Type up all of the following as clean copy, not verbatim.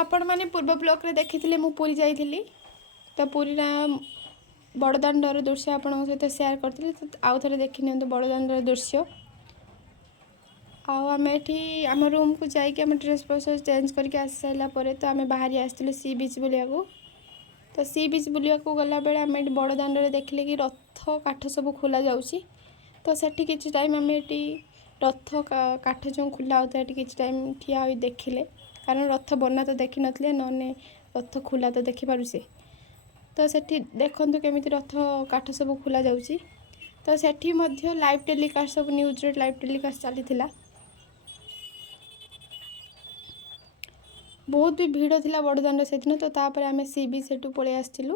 आपण मैंने पूर्व ब्लॉक रे देखी मु पुरी जाइली तो पुरी बड़दाण्डर दृश्य आपण सहित सेयार करी तो आउ थे देखी नि बड़दाण्डर दृश्य आम आम रूम को जाकि आम ड्रेस फ्रेस चेंज करके आसी सारापर तो आम बाहरी आसलु सी बीच बुलिया तो सी बीच बुलिया गला बेले आम बड़दाण्डे देखिले कि रथ काठ सब खोल जाऊँगी तो सेठी किसी टाइम आम रथ काठ जो खोला होता है किसी टाइम ठिया हो देखिले कारण रथ बना तो देखी नथिले नने रथ खोला तो देखी पारुसे तो सेठी देखंतु केमिति रथ काठ सब खोला जाउची तो सेठी मध्य लाइव टेलीकास्ट सब न्यूज रे लाइव टेलीकास्ट चली थिला बहुत भी भीड़ थिला बड़दाण्ड से दिन तो तापर आमे सी बीच सेटू पळे आस्थिलु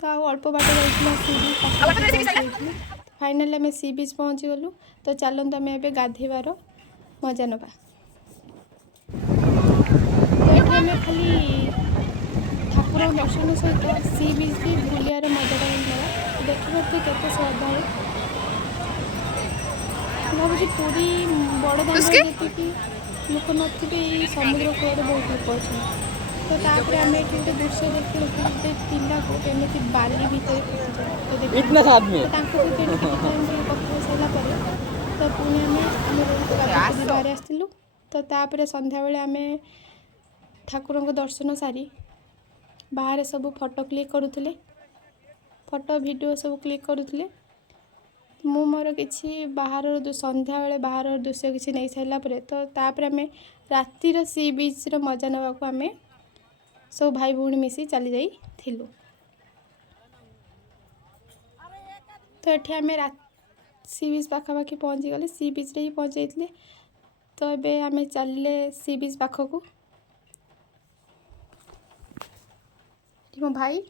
तो आ अल्प बाट जाइथिला सी बीच फाइनली आमे सी बीच पहुँची गलु तो चलंतु आमे एबे गाधेबार मजा नबा आम खाली ठाकुर दर्शन सहित सी बीच भी बुलियार मजाटा मिलता देखा केते श्रद्धालु भावी पूरी बड़दाण्ड जी लोक नथिबे समुद्र कूल बहुत लोक अच्छे तो तापर आम ये दृश्य देखिए गोटे पिला को केमी बाली भितर कथा सारापर तो पुणी आम बाहर आसलु तो तापर संध्या बेले आम ठाकुर दर्शन सारी बाहर सब फोटो क्लिक करुले फोटो वीडियो सब क्लिक करुले मु मोर किसी बाहर संध्या बेले बाहर दृश्य किसी नहीं सारापर तो तापर आम रातिर सी बीच रो मजा नवाक आम सब भाई भौणी मिसी चली जाइलु तो ये आम सी बीच पाखापाखि पहुँची गले सी बीच रे ही पहुँच जाइए तो ये आम चलिए सी बीच पाखक मो भाई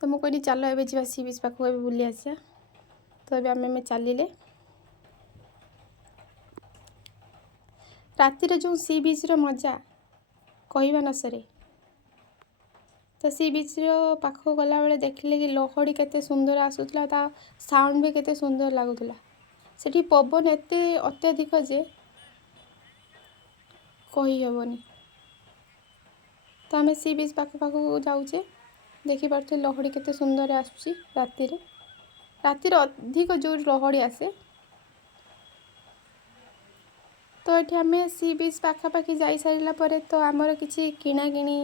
तो मुझे कहली चलो ए जा सी बीच पाखक ए बुली आसा तो ये आम चलिए रातिर जो सी बीच रो मजा कहवा न सरे तो सी बीच रो पाखक गला बेले देखिले कि लहड़ी केते सुंदर आसूला ता साउंड भी केते सुंदर लगुला सेठी पवन एते अत्यधिक जे कही हेबनी तो आम सी बीच पाखक जाऊे देखिपे लहड़ी केते सुंदर आसूसी रातिर अधिक जो लहड़ी आसे तो ये आम सी बीच पाखापाखि जा सारापर तो आमर किसी किणा किणी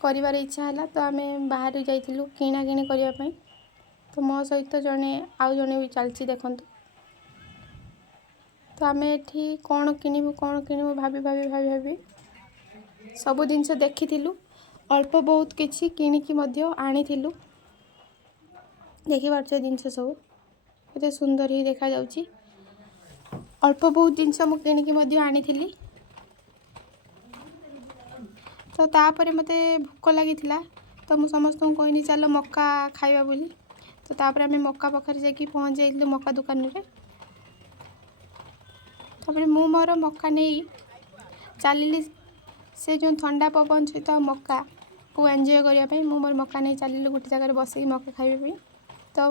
कर इच्छा है तो आम बाहर जाइलु किणा किणी करने तो मो सहित जड़े आउ जड़े भी चलती देखु तो आम ये कौन किणु भाभी भाभी भाभी भाभी सब जिनस देखी अल्प बहुत किसी किणिकी आनी देखिपे जिनस सब ये सुंदर ही देखा जाउची अल्प बहुत जिनस मुझे किणिकी आनी तो तापर मते भूक लगी तो मुझे समस्त कहनी चल मक्का खाइबा बोली तो तापर आम मक्का पाखे जाकि पहुँच जाइलु मक्का दुकान रे तापर मु मोर मक्का नहीं चलिली से जो ठंडा पवन सहित मक्का को एंजॉय करने मु मोर मक्का नहीं चलिलु गोटे जगह बस मक्का खाइबा तो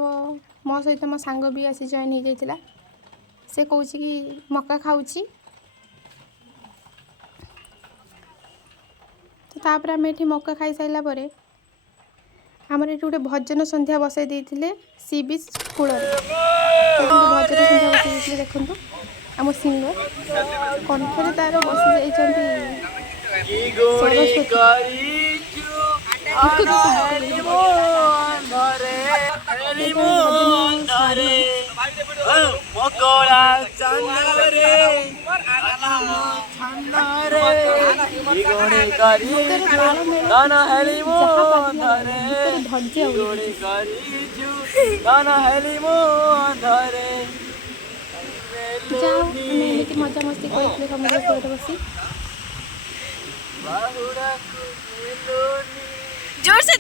मो सहित मो सांग भी आसी जॉइन हो जाता से कौन कि मक्का खाऊची तो तापर आम ये मक्का खाई सारापर आमर ये गोटे भजन संध्या बसई देते सी बीच कूल भजन संध्या बसई देखु आम सिंगर कंठरे तार बसी मजा मस्ती करते समुद्र कूल बसी जोर से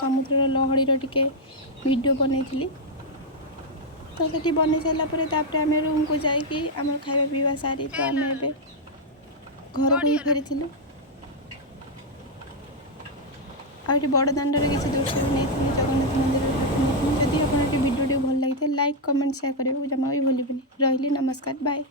समुद्र लहड़ीर टिके वीडियो बनई तो सेठी बन सारापर आम रूम को जाकि आम खाଇବା पीवा सारी तो आम ए घर को ही फेरी आठ बड़ दाण्डर किसी दृश्य भी नहीं जगन्नाथ मंदिर जदि आप भिडियो भल लगी लाइक कमेंट शेयर करने जमा भी भूल रही नमस्कार बाय।